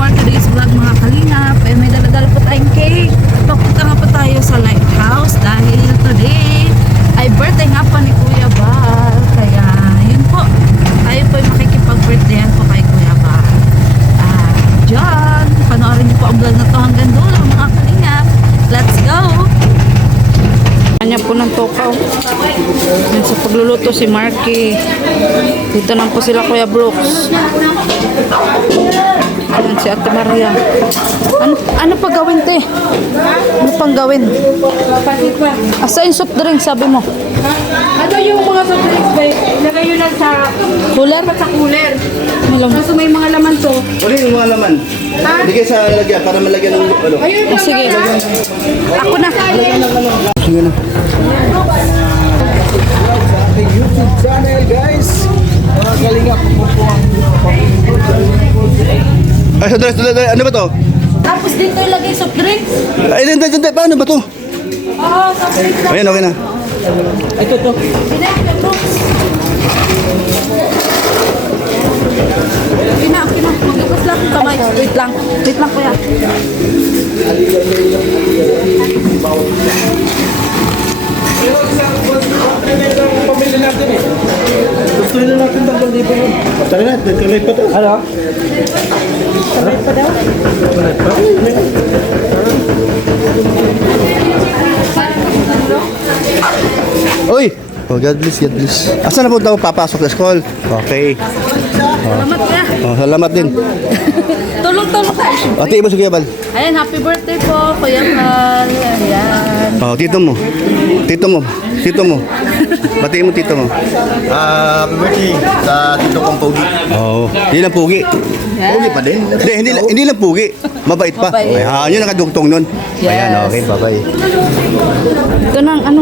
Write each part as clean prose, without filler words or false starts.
for today's vlog mga kalingap. May daladala po tayong cake. Papunta nga po tayo sa lighthouse dahil today ay birthday nga pa ni Kuya Bal. Kaya yun po, tayo po ay makikipag-birthdayan po kay Kuya Bal. Diyan, panoorin niyo po ang vlog na to hanggang dulo mga kalingap. Let's go! Kanya po ng tokaw. Yan sa pagluluto si Marky. Dito lang po sila Kuya Brooks. Ayan si Ate Maria. Ano pa gawin, te? Ano pang gawin? Asa yung soft drink, sabi mo? Ano yung mga soft drinks ba? Ilagay yun lang sa Cooler? sa cooler. Malam. Kaso may mga laman to. Ano yung mga laman? Ha? Bigay sa lagyan para malagyan ng ano. Ayun Oh, sige. Ako na. Sige na. Ating YouTube channel guys. Mga kalingap po po ang ay, sandali. Ano ba to? Tapos dito ilagay soft drinks. Ay, hindi. Paano ba to? Oo, soft drinks lang. Ayan, okay na. Ito to. Kuya Brooks. Okay na. Magbukas lang ang kamay. Wait lang kuya. Pamili natin eh. Gusto nila natin tanggal dito. Tara na, tuloy pa to. Ano? Tuloy pa daw? Tuloy pa? Uy! Oh, God bless. Asan na po daw papasok sa school? Okay. Salamat kuya. Oh, salamat din. Tulong-tulong tayo. Ate, iba sa Kuya Bal. Ayan, happy birthday po, Kuya Bal. Ayan. Oh, tito mo. Batiin mo tito mo. Happy birthday sa tito kong Pogi. Oo. Hindi lang pugi. Pogi pa din. Hindi lang pugi. Mabait pa. Mabait. Ayan, yun nakadugtong nun. Yes. Ayan, okay, bye-bye. Ito na ang ano.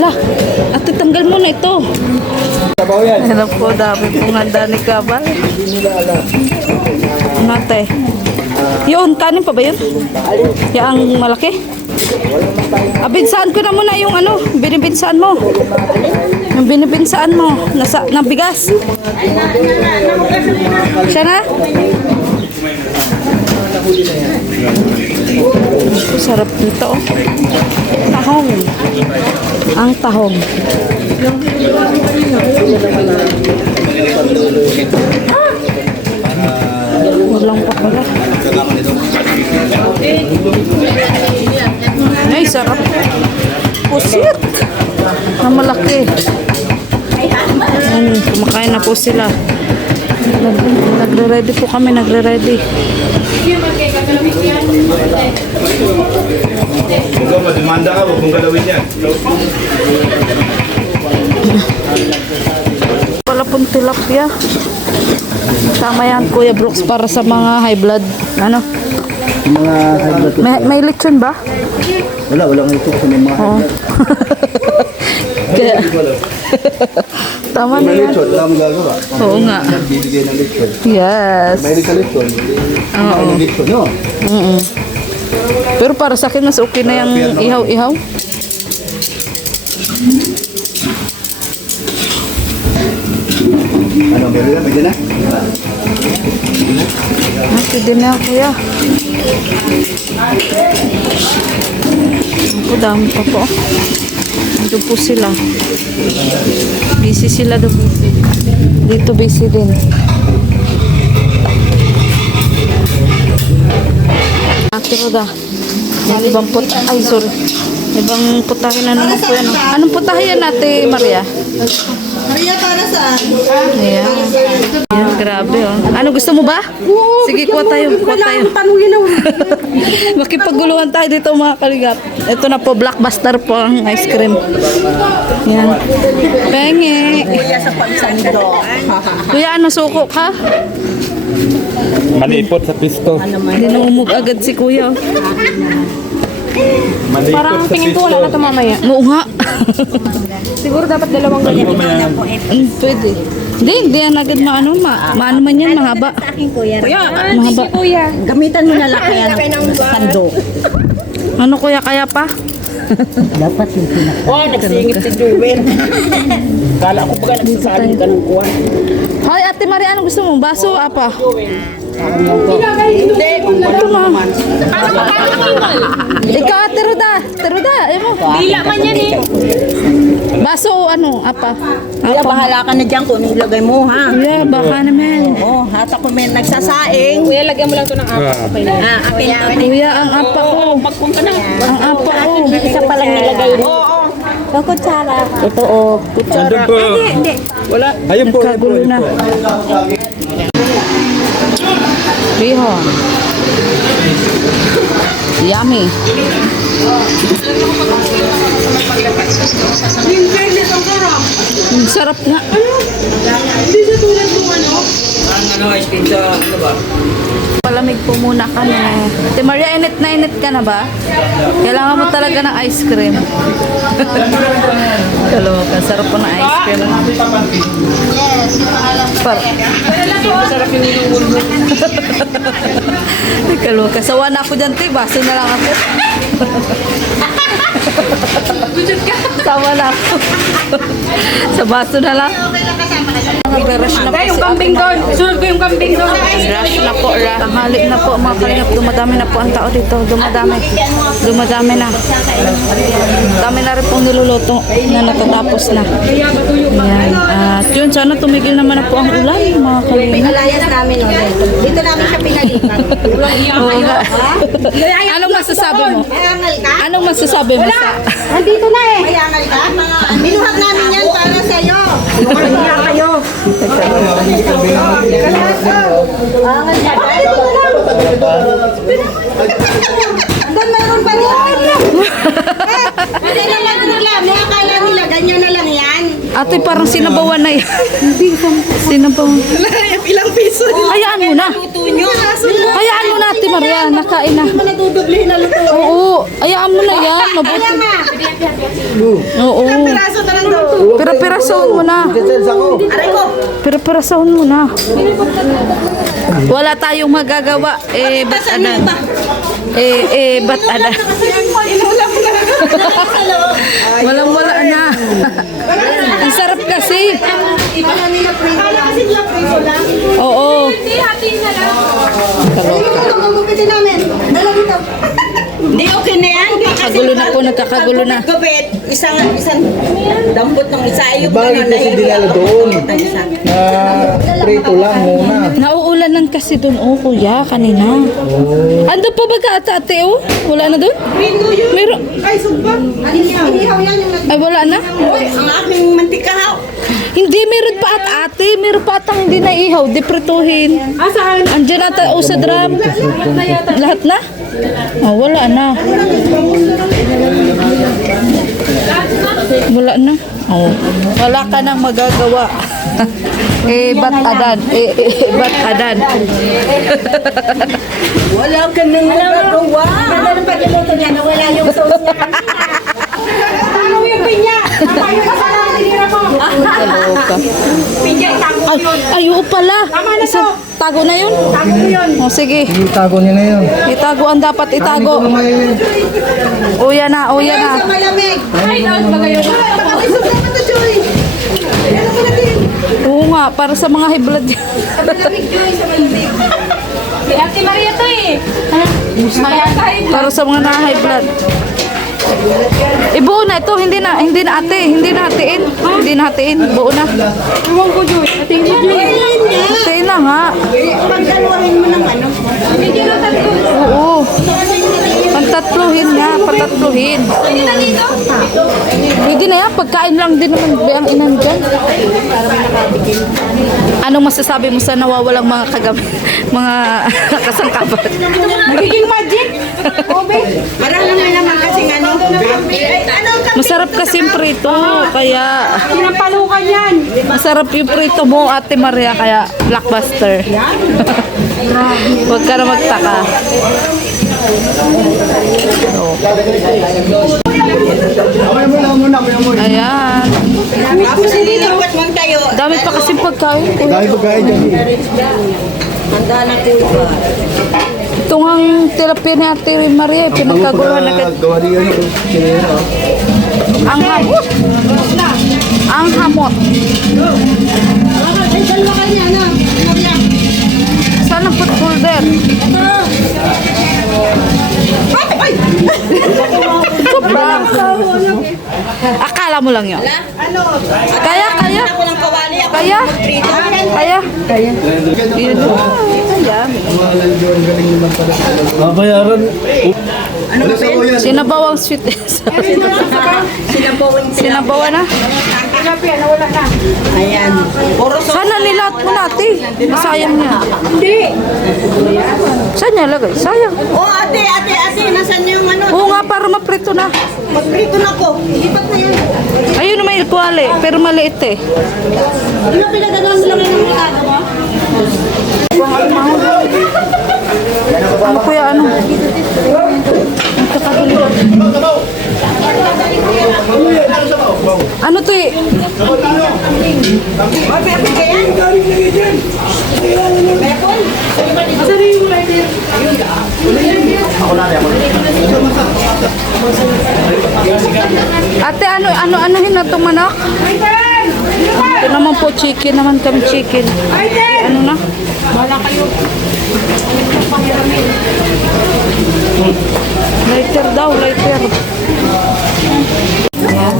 Lah, ate tanggal mo na ito. Sabaw yan. Ano po, dami pong handa ni Kabal. Mate. Yun, kanin pa ba yun? Yang malaki? Binsaan ko na muna yung ano, binibinsaan mo. Yung binibinsaan mo, na bigas. Siya na? Sarap nito. Tahong. Ang tahong. Walang pa pala. Ay, sarap. Pusit. Na malaki. Ayan, kumakain na po sila. Nagre-ready po kami, nagre-ready. Kung madumanda ka, huwag mong galawin yan. Wala pong tilapia. Tama yan, Kuya Brooks, para sa mga high blood. Ano? Mga high blood. May lechon ba? Wala nga ito sa mga Oo. Kaya, tama na yan. lechon. Wala mo gagawa. Oo nga. Bibigay ng lechon. Yes. May sa lechon. Oo. May lechon, no? Pero para sa akin, mas okay na yung ihaw-ihaw. Ano, meron na? Pwede na? Pwede na, kuya. Ako, dami pa po. Doon po sila. Busy sila doon. Dito busy din. Ate Roda. Yan, ibang ay sorry. Ibang putahin na naman po yan. Anong putahin yan, Ate Maria? Maria, para saan? Ayan. Ayan, grabe oh. Ano, gusto mo ba? Sige, kuha tayo. Tanungin na. Makipaguluhan tayo dito mga kalingap. Ito na po, Blockbuster po ang ice cream. Yan. Penge. Kuya sa pagsando. Kuya, ano, suko ka? Malipot sa pisto. Dinumog agad si kuya. Malipot Parang sa tingin ko wala na ito mamaya. Oo nga. Siguro dapat dalawang ganyan. Pwede. Hindi yan agad maano man yan, mahaba. Kuya, Mahaba. kuya. Gamitan mo na lang kaya ng sando. Ano kuya, kaya pa? Oh, nagsingit si Juwen. Kala ko baga nagsasaling ka ng kuwan. Hoy, Ate Maria, ano gusto mo? Baso, apa? na. Ikaw, teruda, ayun mo. Dila man yan eh. Baso o ano, apa? Kuya, bahala ka na dyan kung ano ilagay mo, ha? Kuya, baka naman. Oo, hata ko may nagsasaing. Kuya, lagyan mo lang ito ng apa. Okay na. Akin na. Kuya, ang apa ko. Magpunta na. Ang apa ko. Isa pa lang nilagay mo. Oo. Yung kutsara. Ito, kutsara. Andun po. Hindi. Wala. Ayun po. Ayun po. Nagkagulo na. Bihon. Yummy. Sarap nga. Palamig po muna kami. Ate Maria, init na init ka na ba? Kailangan mo talaga ng ice cream. Kaloka, sarap po ng ice cream. Sarap yung inungol mo. Kaloka, sawa na ako dyan, te. Baso na lang ako. Sawa na ako. Sa baso na lang. Rush na po Yung si kambing doon. Sunod ko yung kambing doon. Rush na po, tanghali na po mga kalingap. Dumadami na po ang tao dito. Dumadami na. Dami na rin pong niluluto na natatapos na. Yan. At yun, sana tumigil naman na po ang ulan mga kalingap. Pinalayas namin ulit. Dito namin siya pinalitan. Oo nga. Anong masasabi mo? Mayangal ka? Anong masasabi mo sa... Nandito na eh. Mayangal ka? Binuhat namin yan para sa'yo. Mayangal kayo. Angal ka ba? Doon mayroon pa rin. Kasi naman nila, mga kala nila, ganyan na lang yan. Ate, parang sinabawan na yan. Sinabawan. Ilang piso. Hayaan mo na. Luto nyo. Hayaan mo na, Ate Maria. Nakain na. Hindi nadudublihin na luto. Oo. Hayaan mo na yan. Mabuti. Kaya nga. Oo. Piraso na lang daw. Pira-pirasahon mo na. Aray ko. Pira-pirasahon mo na. Wala tayong magagawa. Ba't ana? Ba't ana? Walang-wala na. Ang sarap kasi. Iba na nila prito lang. Kasi nila prito lang. Oo. Hindi, hatiin na lang. Ito, magupitin namin. Dala dito. Hindi, okay na yan. Nagkakagulo na po, nagkakagulo na. Gupit, isang dampot ng isa. Ayun pa Bakit kasi dinala doon? Na prito lang muna. Nauulanan kasi doon, kuya, kanina. Ando pa ba ka ate, Wala na doon? Meron. Ay, sumpa. Inihaw yan yung Ay, wala na? ang aking mantika. Hindi, meron pa ate. Meron pa atang hindi naihaw. Diprituhin. Ah, saan? Andiyan ata sa drum. Lahat na? Oh, wala na. Wala na. Oh. Wala ka nang magagawa. Ba't adan? Ba't adan? Wala ka nang magagawa. Wala nang pagluto niya. Nawala yung sauce niya kanina. Talo yung pinya. Tayo ka sana ang tinira mo. Kaloka. Pinya, tago ko yun. Ay, oo pala. Tama na to. Tago na yun? Tago ko yun. O, sige. Itago niya na yun. Itago ang dapat itago. O, yan na. O, yan na. Sa malamig. Ay, dapat ba kayo? Ay, sobrang mata, Joy. Ano ko natin? Oo nga, para sa mga high blood. Sa malamig, Joy. Sa malamig. Si Ate Maria to eh. Kaya tayo. Para sa mga na-high blood. Ibuo na ito, hindi na hatiin. Hindi na hatiin, buo na. Iwan ko, Joy. Ating mo, Joy. Hatiin na nga. Pagdaluhin mo ng ano. Hindi na tatlo. Oo. Pantatluhin nga, patatluhin. Hindi na dito. Pwede na yan, pagkain lang din naman ang inan dyan. Anong masasabi mo sa nawawalang mga mga kasangkapan? Nagiging magic. Obe. Marami naman kasi ano. Masarap kasi yung prito, kaya Pinapalukan yan. masarap yung prito mo, Ate Maria, kaya blockbuster. Huwag ka na magtaka. Ayan. Tapos hindi dapat mong tayo. Dami pa kasi pagkain. Dahil pagkain dyan. Handa na po. Ito nga yung tilapia ni Ate Maria, pinagkaguluhan agad. Gawa di ano. Sinira. Ang hamot. Ang hamot. Ay, dalawa ka niya, ano? Saan ang food holder? Ito. mo lang yun. Ano? Kaya. Ako ng kawali. Ako Kaya. Kaya. Yun na. Babayaran. Ano ba yun? Sinabawang sweetness. Sinabawa na. Ayan. Puro Sana nilat mo natin. Masayang niya. Hindi. Saan niya lagay? Sayang. Oh, ate. Nasaan yung ano? Oo nga, para maprito na. Magprito na ko. Lipat na yan. Ayun, may kuwali. Pero maliit eh. Ano pinagano'n mo lang yung mga mo? Ano kuya, ano? Ano to eh? Ate, anuhin na itong manak? Ito naman po, chicken naman kami, chicken. Ano na? Lighter daw, lighter. Ayan.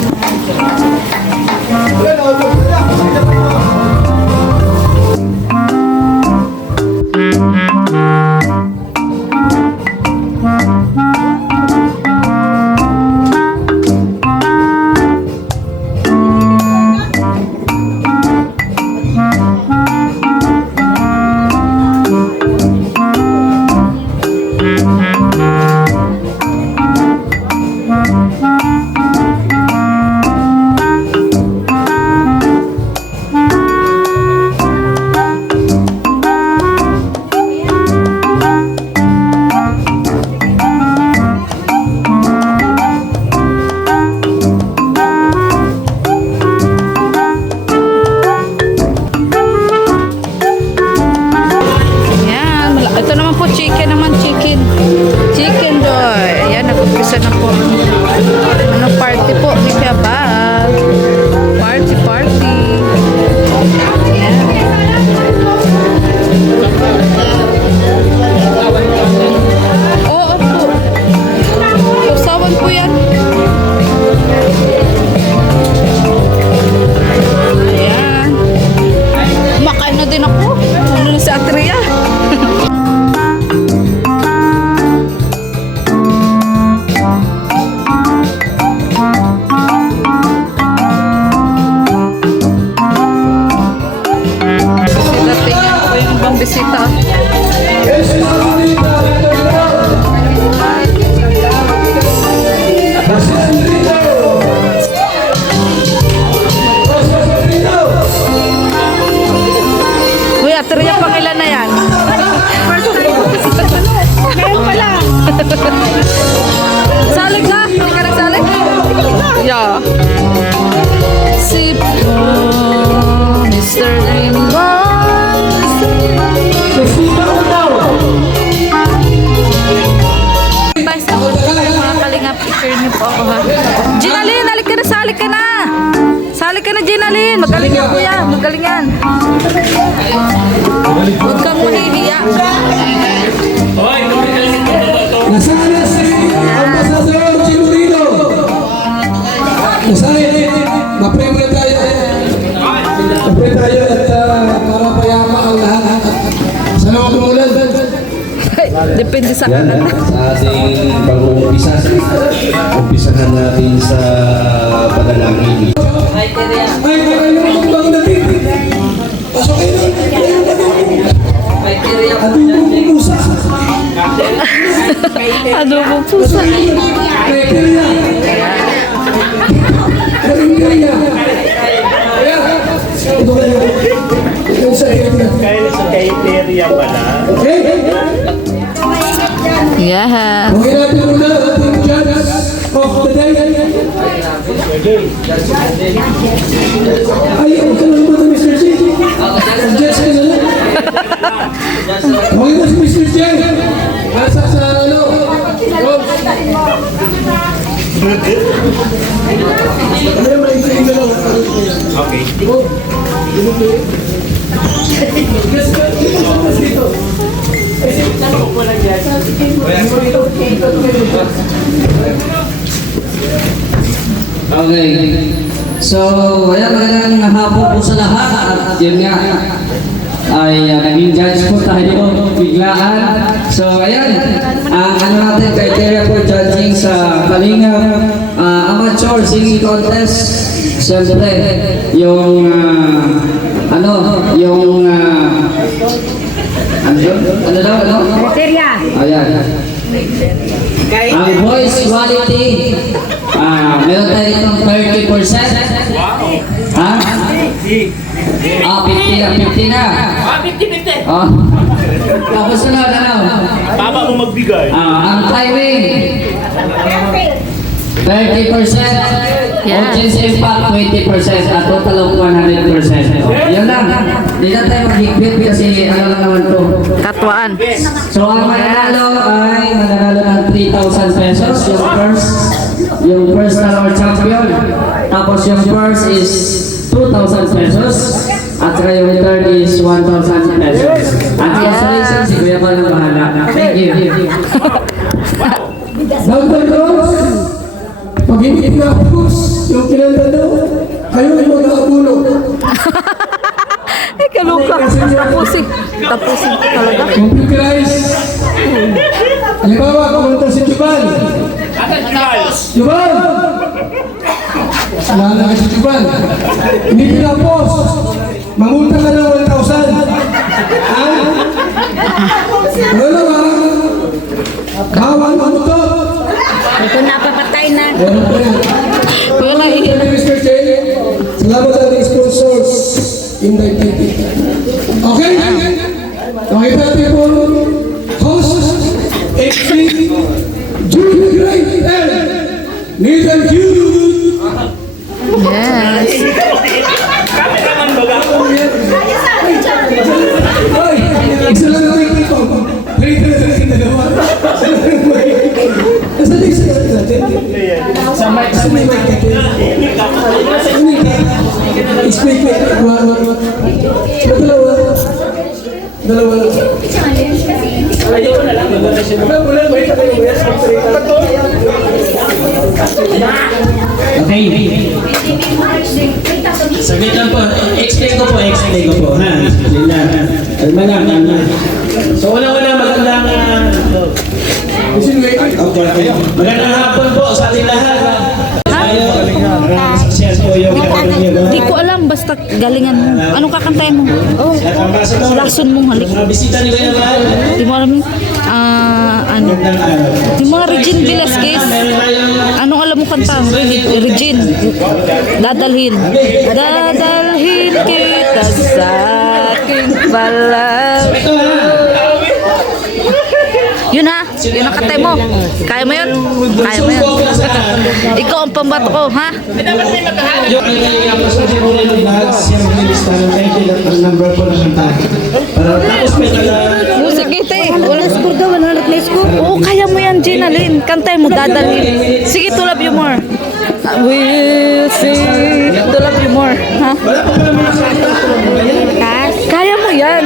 Ayan, ito naman po, chicken naman, chicken. Chicken doy. Ayan, nag-umpisa na po. Ano, party po, di kaya ba? Party. Ayan. Oo po. Usawan po yan. Ayan. Makain na din ako. Ano na si Atria? Dating ako yung ibang bisita. Uy, Atria, pangilan na yan? Ngayon pala. Salig na? Hindi ka nagsalig? Yeah. Si Mr. Rainbow. Guys, ako mga kalingap, i-share niyo po ako ha. Ginalyn, halik ka na, salik ka na. Salik ka na, Ginalyn. Magaling yan, kuya. Magaling yan. Huwag kang mahihiya. Nasana si Ambassador Chimurino. Nasana, ma-premyo tayo. Ma-premyo tayo at para payama ang lahat. Sana mga tumulan. Depende sa Yan, sa ating pag-uumpisa, umpisahan natin sa panalangin. Ay, naman bang dating? Pasok kayo na. Adubong pusa. adobong pusa. Criteria. Criteria. Ito kayo. Ito sa Criteria pala. Okay? Yeah. Okay natin muna ating judge of the day. Ay, huwag ka lang muna, Mr. J. Judge ka na lang. Okay na si Mr. J. Asa sa ano? Rob. Ano yung maingin na lang? Okay. Okay. So, ayan, magandang hapon po sa lahat. At yun nga, ay naging judge po tayo biglaan. So, ayan, ang ano natin criteria for judging sa Kalingap Amateur Singing Contest. Siyempre, yung, Criteria. Ayan. Ang voice quality, meron tayo itong 30%. Ha? 50 na. 50-50. Tapos sunod, ano? Baba mo magbigay. Ang timing, 30%. Audience impact, 20%. At total of 100%. Yan lang. Hindi na tayo mag-higpit kasi ano lang naman to. Katwaan. So ang mananalo ay mananalo ng 3,000 pesos yung first na our champion. Tapos yung first is 2,000 pesos at saka yung third is 1,000 pesos. At congratulations, si Kuya Bal ang bahala. Thank you. Dr. Rose, pag hindi tinapos yung kinanta daw, kayo ay mag-aabulo. Ay, kaluka. Tapusin. Tapusin ko talaga. Computerize. Halimbawa, kumanta si Juban. Juban! Wala na si Juban. Hindi tinapos. Mangulta ka ng 1,000. Ha? Wala ba? Bawal mamuto. Ito napapatay na. Meron pa yan. Wala eh. Thank you, Mr. J. Salamat sa ating sponsors. Invite TV. Okay? Okay natin po. Host, XP, Junior Grade, and Nathan Q. Yes. Ay, isa lang natin ito. Rate na natin dalawa. Nasaan yung isa natin? Sa mic natin. Speak it. Dalawa. Dalawa lang. Ayaw na lang. Wala, wait na kayo. Okay. Saglit lang po. Explain ko po. Ha? Explain lang. Alma lang. So, una-una, magandang magandang hapon po sa ating lahat. Success po yung Di ko alam, basta galingan mo. Anong kakantayan mo? Oh, lason mo halik. mga bisita ni Kuya Bal. Di mo alam, di mo Regine Velasquez. Anong alam mo kanta? Regine. Dadalhin. Dadalhin kita sa aking balat. Ito ha. Yun ha, yun ang katay mo. Kaya mo yun? Kaya mo yun. Ikaw ang pambato ko, ha? Yung tapos na po rin yung vlogs, yung lista ng title at ang number po ng kanta. Tapos may Musik ito eh. Wala score daw, wala na score. Oo, kaya mo yan, Gina Lynn. Kantay mo, dadalhin. Sige, to love you more. We'll sing to love you more. Ha? Kaya mo yan.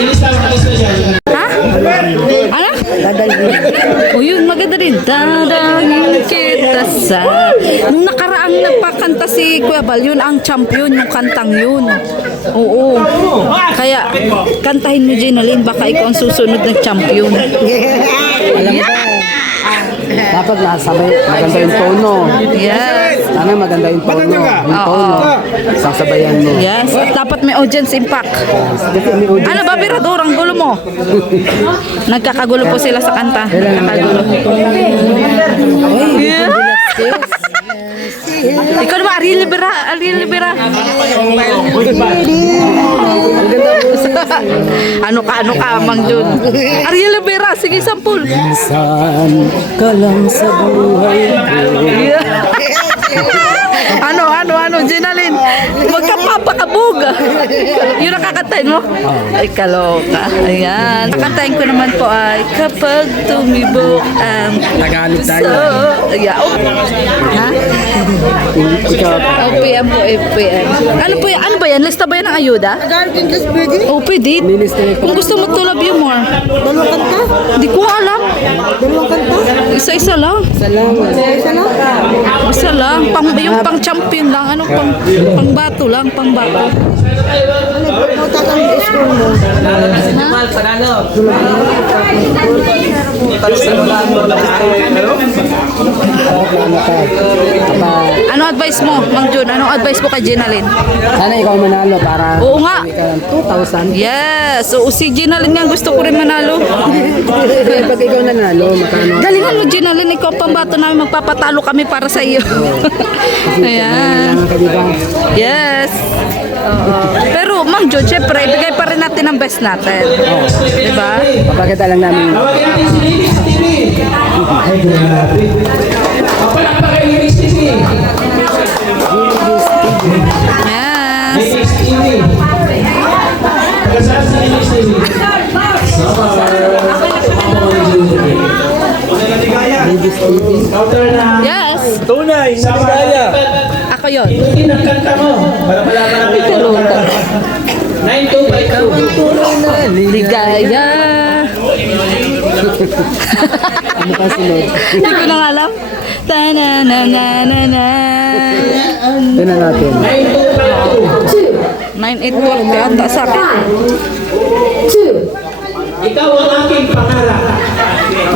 ilista siya. Ha? Ano? Dadalhin. O yun, maganda rin. Dadalhin kita sa... Nung nakaraang nagpakanta si Kuya Bal, yun ang champion, yung kantang yun. Oo. Kaya, kantahin mo, Gina Lynn, baka ikaw ang susunod ng champion. Alam mo ba, dapat nasabay, maganda yung tono. Yes. Sana maganda yung tono. Yung tono, sasabayan mo. Yes. Dapat may audience impact. Ano ba, Birador, ang gulo mo? Nagkakagulo po sila sa kanta. Nagkakagulo. Yeah. Ikaw naman, Ariel Libera. Ano ka, Mang Jun? Ariel Libera, sige, sampul. Saan ka lang sa buhay ko? Ano, Gina Lynn? Magkapapakabog. Yun ang kakantahin mo? Ay, kaloka. Ayan. Kakantahin ko naman po ay kapag tumibok ang Tagalog tayo. Yeah. Ha? OPM po, OPM. Ano ba yan? Lista ba yan ng ayuda? Tagalog English pwede? Oh, pwede. Kung gusto mo to love you more. Dalawa kanta? Di ko alam. Dalawang kanta? Isa-isa lang. Isa lang? Isa lang. Yung pang champion lang. Ano pang bato lang. Pang bato. Ano, pupunta kang school mo? Ano advice mo, Mang Jun? Anong advice mo kay Jenalyn? Sana ikaw manalo para Oo nga. uwi ka ng 2,000. Yes. So, si Jenalyn nga gusto ko rin manalo. Pag ikaw nanalo, makano? Galingan mo, Jenalyn. Ikaw pang bato namin. Magpapatalo kami para sa iyo. Ayan. Kailangan ka, di ba? Yes. Oo. Pero, Mang Jun, syempre, ibigay pa rin natin ang best natin. Diba? Papakita lang namin. Tawagin natin si Lilis TV. Ay, grabe. Palakpakan Lilis TV. Yes. Lilis TV. Tagasaan si Lilis TV. Counter na. Yes. Tunay, Sabaya. Ako yun. Inutin ang kanta mo. Para malaman namin kung ano kanta. 9252. Ligaya. Ano pa sunod? Hindi ko nang alam. Ta-na-na-na-na-na. Ito na natin. 9252. 9840 ata sa akin. Ikaw ang aking pangarap.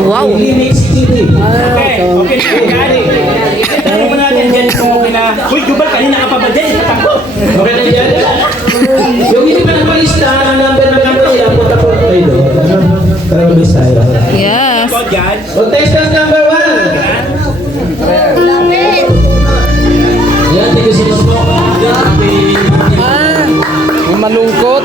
Wow. Lilis TV. Okay, gani. Tanong mo natin dyan kung okay na. Uy, Jubal, kanina ka pa ba dyan? Okay na yan? Yung hindi pa nagpalista ang number ng company, punta po tayo doon. Para mabis tayo. Yes. Contestant number 1. Yan, thank you so much po. Yung malungkot.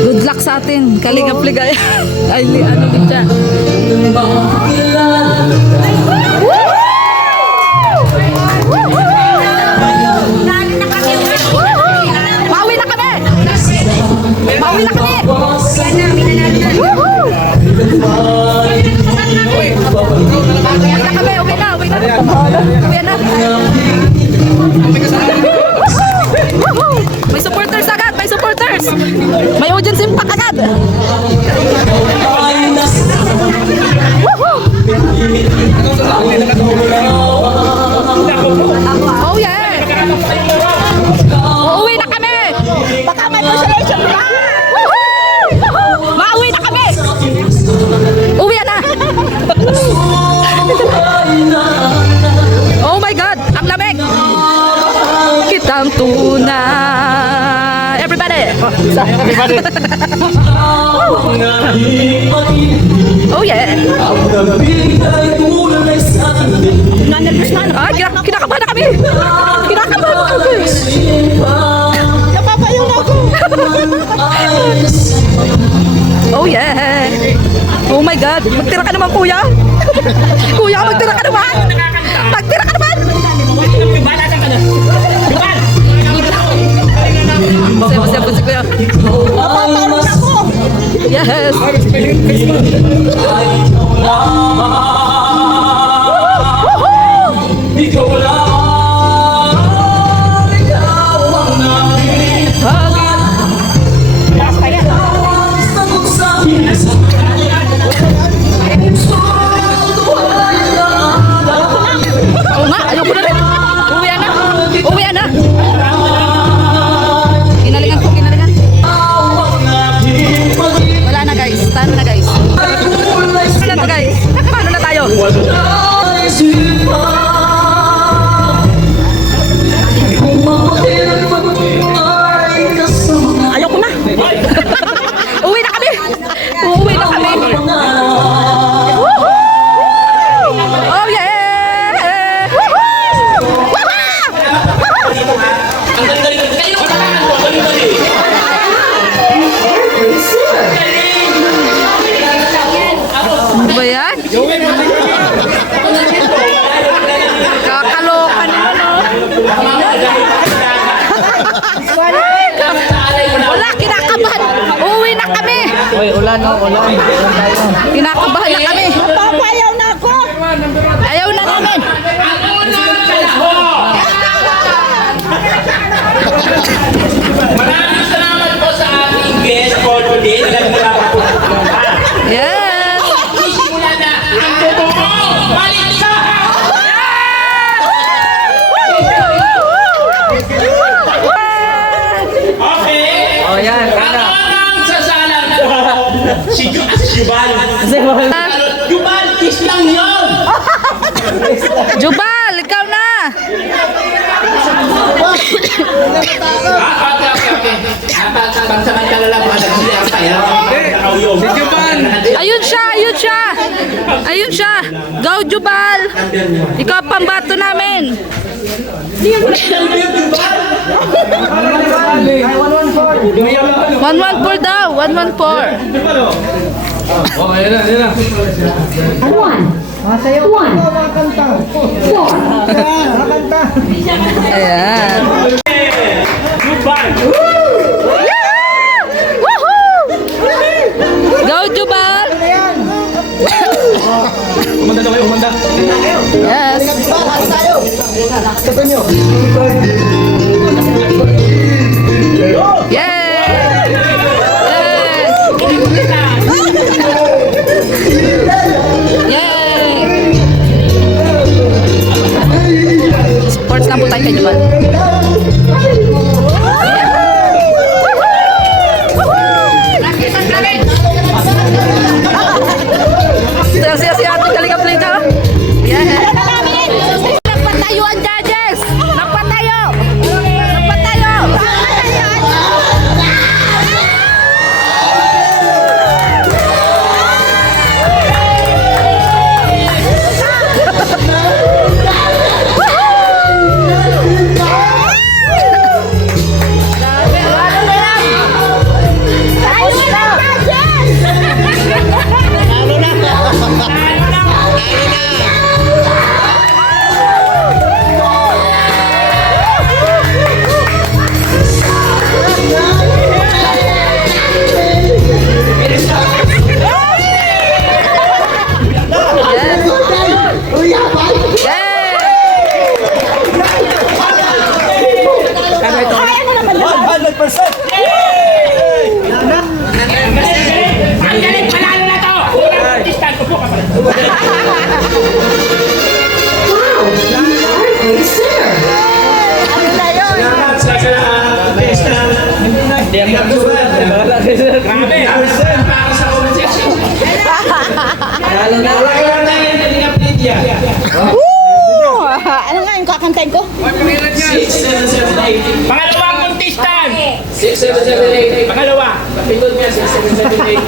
Good luck sa atin. Kalingap ligaya. Ay, ano din siya. Pauwi na kami! Pauwi na kami! Uwi na kami! Uwi na! Uwi na! Uwi na! May supporters agad! May supporters! May audience impact agad! Oh yeah! Uuwi na kami! Baka may consolation pa! Mauwi na kami! Uwi na! Oh my God! Ang lamig! Kitang tunay! Everybody! Oh yeah! Ay, kinakabahan na kami! Kinakabahan na kami! Napapayong ako! Oh yeah! Oh my God! Magtira ka naman, kuya! Kuya, magtira ka naman! Magtira ka naman! Masaya po si kuya. Napapayong ako! Yes! Oo nga, ayoko na rin. Uwi na. Uwi na. Ginalingan ko, ginalingan. Wala na guys. Tano na guys. Wala na guys. Paano na tayo? Ayoko na. Uwi na kami. Uwi na kami. Woohoo! Oh yeah! Woohoo! Ano ba yan? Kakaloka na, no? Wala, kinakabahan. Uwi na kami. Uy, ulan o, ulan. Ulan tayo. Kinakabahan na kami. Papayaw na ako. Ayaw na namin. Maraming salamat po sa ating guest for today. Yes. Simula na ang totoo. Balik ka! Okay. O, yan. Kaya. Ang sasalang ko. Si Jubal. Jubal, kiss lang yun. Jubal, ikaw na. Okay. Pansamantala lang mga nagsiya kaya. Si Jubal. Ayun siya, ayun siya. Ayun siya. Go, Jubal. Ikaw ang pambato namin. 114 daw, 114. Oh, ayan na, ayan na. Ayan. Jubal. Woohoo! Go, Jubal. Umanda daw kayo, umanda. Yes. Yay! Yay! Sports lang po tayo kay Jubal. Siya si Ate Kalinga-Plinga. Yeah. Nagpatayo ang judges! Nagpatayo! Nagpatayo! Ang galing, panalo na to. Artistan ko po kapal. Salamat sa pesta. Grabe. Para sa comment section. Wala na yung Kalinga-Plinga. Ano nga yung kakantayin ko? 6, 7, 7, 8. Pangalawang contestant. 6, 7, 7, 8. Pangalawa. Kapindot niya, 6, 7, 7, 8.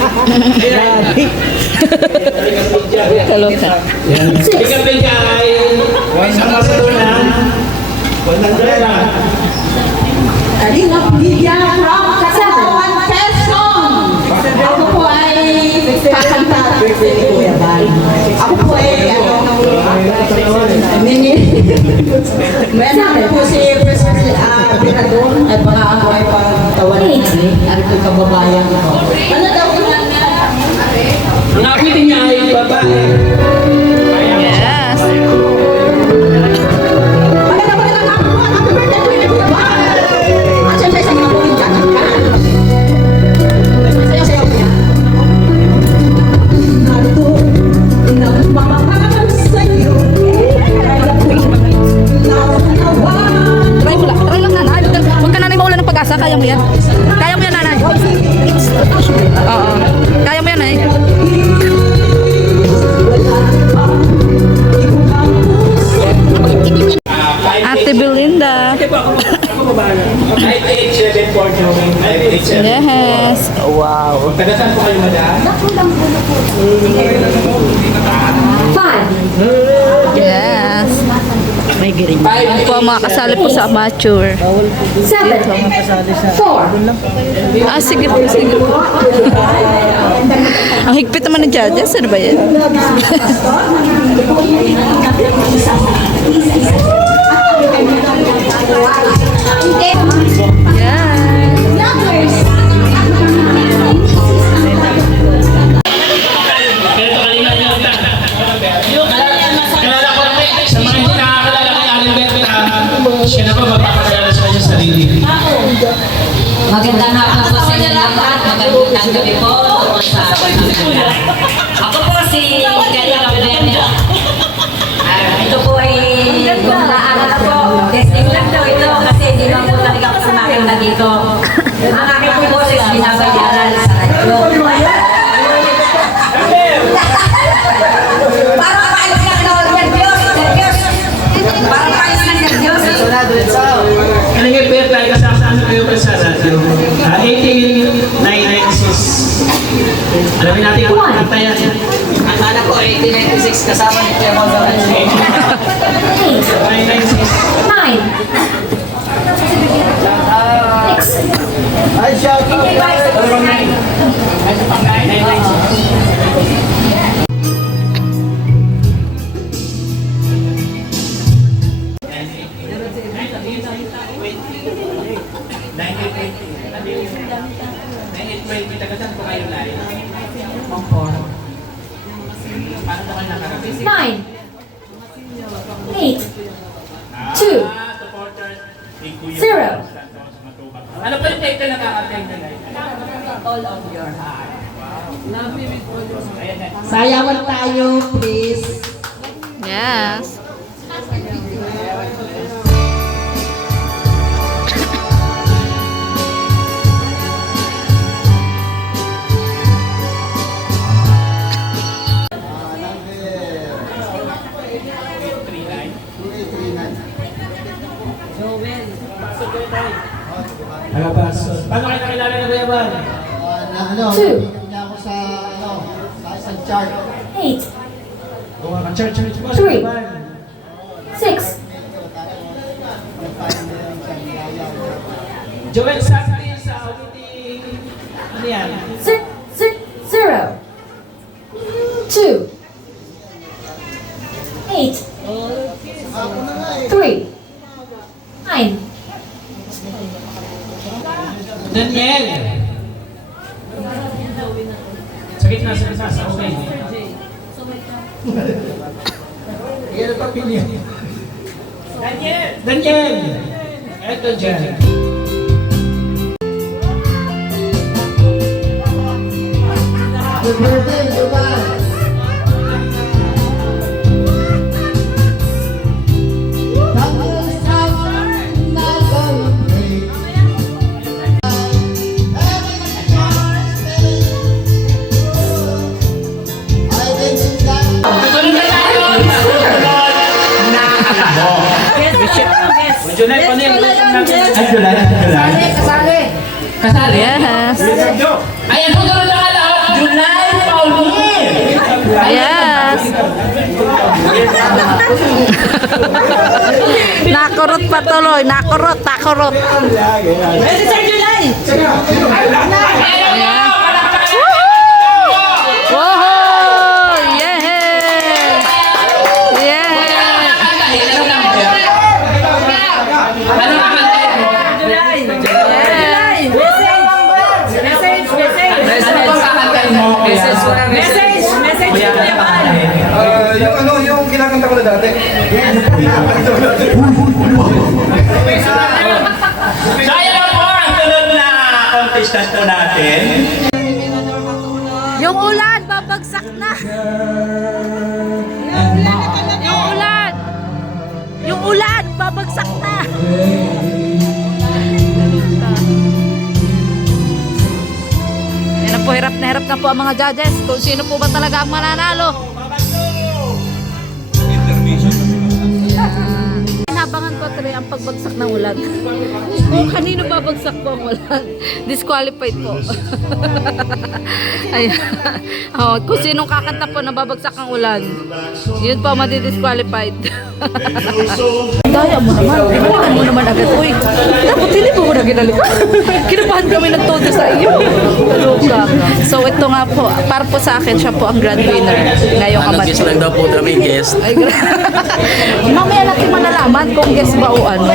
Kaloka. Kalinga-Plinga ay isang masalunan. 100 lang. Kalinga-Plinga from Kasawan, Quezon. Ako po ay kakanta birthday ni Kuya Bal. Ako po ay Meron po si President Pinadon at baka ako ay pagtawan niya. Ano po kababayan ko. Ano daw ko lang nga? Ang awitin niya ay babae. Yes. Magandang ako po. Happy birthday Kuya Bal. At syempre sa mga po yung kakanta. Sayo-sayo niya. Narito, nagmamahal sa'yo. Try lang nanay. Huwag ka nanay maulan ng pag-asa. Kaya mo yan. Kaya mo yan nanay. Oo. Kaya mo yan nanay. Ate Belinda. 9874. Yes. Wow. Tagasan po kayo madaan? Yes. Yan po ang mga kasali po sa amateur. Ah, sige po, sige po. Ang higpit naman ng judges. Ano ba yan? Yes. Magandang hapon po sa inyo lahat. Magandang gabi po tungkol sa pagkakulang. Ako po si Kaya Gabriela. Ito po ay gumdaan na po. Testing lang daw ito kasi hindi lang po talaga ako sumakin na dito. Ang aking po boses binabayaran sa radyo. Parang paalis ka daw ng Diyos. Parang paalis ka ng Diyos. Ano nga po tayo kasama kayo pa sa radyo? 18996. Alamin natin kung ano tayo. Akala ko 1896 kasama ni Kuya Bal. 996. 9. Ay, shout out. Ano pang 996? Nine. 8. 2. 0. Ano pa yung title na kaka-attend na live? All of your heart. Sayawan tayo, please. Yes. Paano kayo nakilala na Kuya Bal? Two. Niya ako sa isang chart. 8. Church mo. 3. 6. Joel Santi sa auditing. Ano yan? 0. 2. 8. 3. 9. Daniel. Sa gitna sa okay. Yan pa pili. Daniel. Eto dyan. Good birthday, Dubai. July pa niya. July. Kasali. Yes. Ayan po doon na lahat. July Pauline. Yes. Nakurot pa tuloy. Nakurot. Pwede sa July. Woohoo! Yeah! Yeah! Yung kinakanta ko na dati. Kaya na po ang tulad na contestant po natin. Yung ulan, babagsak na. Yung ulan. Yung ulan, babagsak na. Yan po, hirap na po ang mga judges. Kung sino po ba talaga ang mananalo. Inabangan ko tuloy ang pagbagsak ng ulan. Kung kanino babagsak po ang ulan, disqualified po. Ayan. Oh, kung sinong kakanta po na babagsak ang ulan, yun po madi-disqualified. Daya mo naman. Ibalikan mo naman agad. Uy, dapat hindi po mo na ginalikan. Kinabahan kami ng todo sa iyo. Kaloka. So ito nga po, para po sa akin, siya po ang grand winner ngayong kabat. Guest lang daw po kami, guest. Ay, mamaya natin malalaman kung guess ba o ano.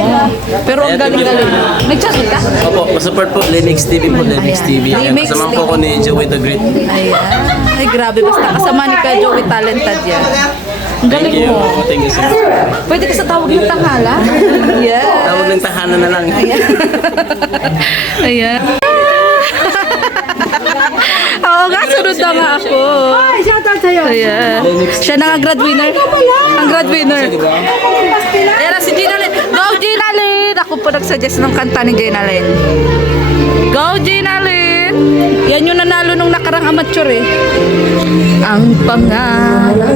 Pero ang galing-galing. Nag-chat ka? Opo, masupport po Linux TV po, Linux TV. Linux Kasama TV. po ko ni Joey the Great. Ayan. Ay, grabe. Basta kasama ni ka Joey, talented yan. Ang galing Thank you. mo. Thank you so much. Pwede ka sa tawag ng tanghala? Yeah. Tawag ng tahanan na lang. Ayan. Oo nga, sunod na nga ako. Ay, shoutout sa'yo. Ayan. Siya na nga grad winner. Ang grad winner. Ayan na si Gina Lynn. Go Gina Lynn! Ako po nagsuggest ng kanta ni Gina Lynn. Go Gina Lynn! Yan yung nanalo nung nakarang amateur eh. Ang pangalan